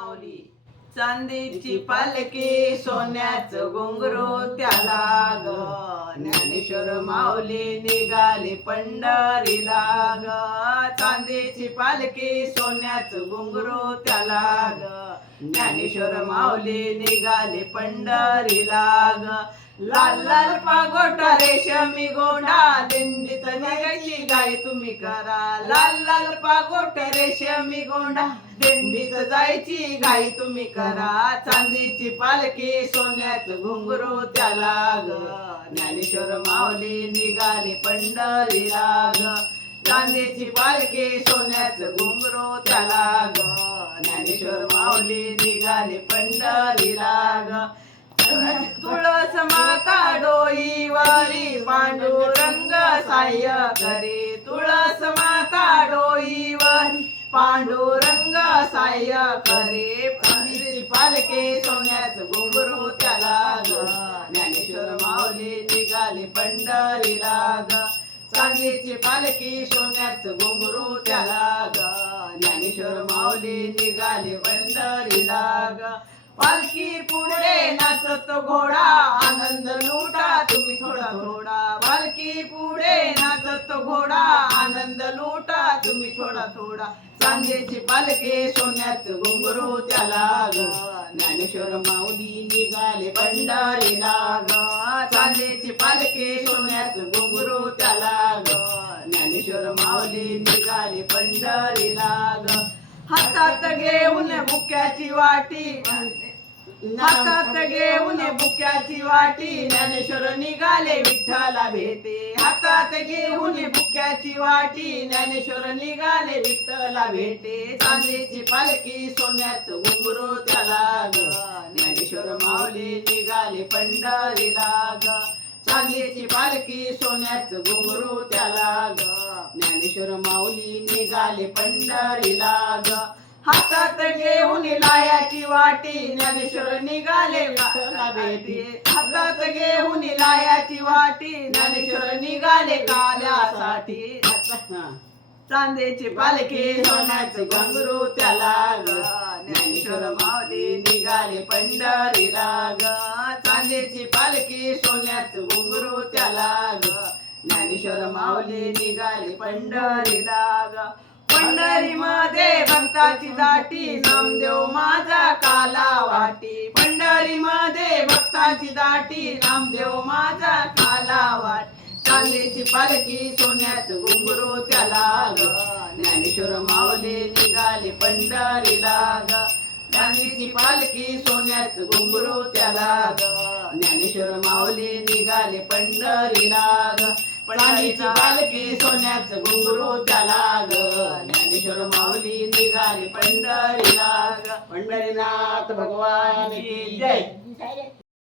माऊली चांदीची पालखी सोन्याचं घुंगरू त्याला ग ज्ञानेश्वर माऊली निघाली पंढरीला ग चांदीची पालखी सोन्याचं घुंगरू त्याला ग ज्ञानेश्वर माऊली निघाली पंढरीला ग लाल लाल पागोटा रेशमी गोंडा दिंडीत निघायची गाय तुम्ही करा लाल लाल पागोटा रेशमी गोंडा दिंडीत जायची गाई तुम्ही करा चांदीची पालखी सोन्याचं घुंगरू त्याला ग ज्ञानेश्वर माऊली निघाली पंढरीला ग चांदीची पालखी सोन्याचं घुंगरू त्याला ग ज्ञानेश्वर माऊली निघाली पंढरीला ग तुळस माता डोईवारी पांडुरंग साह्य करे तुळस माता डोईवारी पांडुरंग साह्य करे चांदीची पालखी सोन्याचं घुंगरू त्याला ग ज्ञानेश्वर माऊली निघाली पंढरीला ग चांदीची पालखी सोन्याचं घुंगरू त्याला ग ज्ञानेश्वर माऊली निघाली पंढरीला ग पालखी पुढे नाचत घोडा आनंद लुटा तुम्ही थोडा थोडा पालखी पुढे नाचत घोडा आनंद लुटा तुम्ही थोडा थोडा चांदीची पालखी सोन्याचं घुंगरू त्याला ग ज्ञानेश्वर माऊली निघाले पंढरीला ग चांदीची पालखी सोन्याचं घुंगरू त्याला ग ज्ञानेश्वर माऊली निघाले पंढरीला ग हातात घेऊन बुक्याची वाटी हातात घेऊन बुक्याची वाटी ज्ञानेश्वर निघाले विठ्ठला भेटे हातात घेऊन बुक्याची वाटी ज्ञानेश्वर निघाले विठ्ठला भेटे चांदीची पालखी सोन्याचं घुंगरू त्याला ग ज्ञानेश्वर माऊली निघाले पंढरीला ग चांदीची पालखी सोन्याचं घुंगरू त्याला ग ज्ञानेश्वर माऊली निघाले पंढरीला ग हातात घेऊन लायाची वाटी ज्ञानेश्वर निघाले विठ्ठला भेटी हातात घेऊन लायाची वाटी ज्ञानेश्वर निघाले काल्यासाठी चांदीची पालखी सोन्याचं घुंगरू त्याला ग ज्ञानेश्वर माऊली निघाले पंढरीला ग चांदीची पालखी सोन्याचं घुंगरू त्याला ग ज्ञानेश्वर माऊली निघाले पंढरीला ग पंढरी मध्ये भक्ताची दाटी नामदेव माझा काला वाटी पंढरी मध्ये भक्ताची दाटी नामदेव माझा काला वाट चांदीची पालखी सोन्याचं घुंगरू त्याला ग ज्ञानेश्वर माऊली निघाले पंढरीला ग चांदीची पालखी सोन्याचं घुंगरू त्याला ग ज्ञानेश्वर माऊली निघाले पंढरीला ग चांदीची पालखी सोन्याचं घुंगरू त्याला ग ज्ञानेश्वर माऊली निघाले पंढरीला ग पंढरीनाथ भगवान की जय.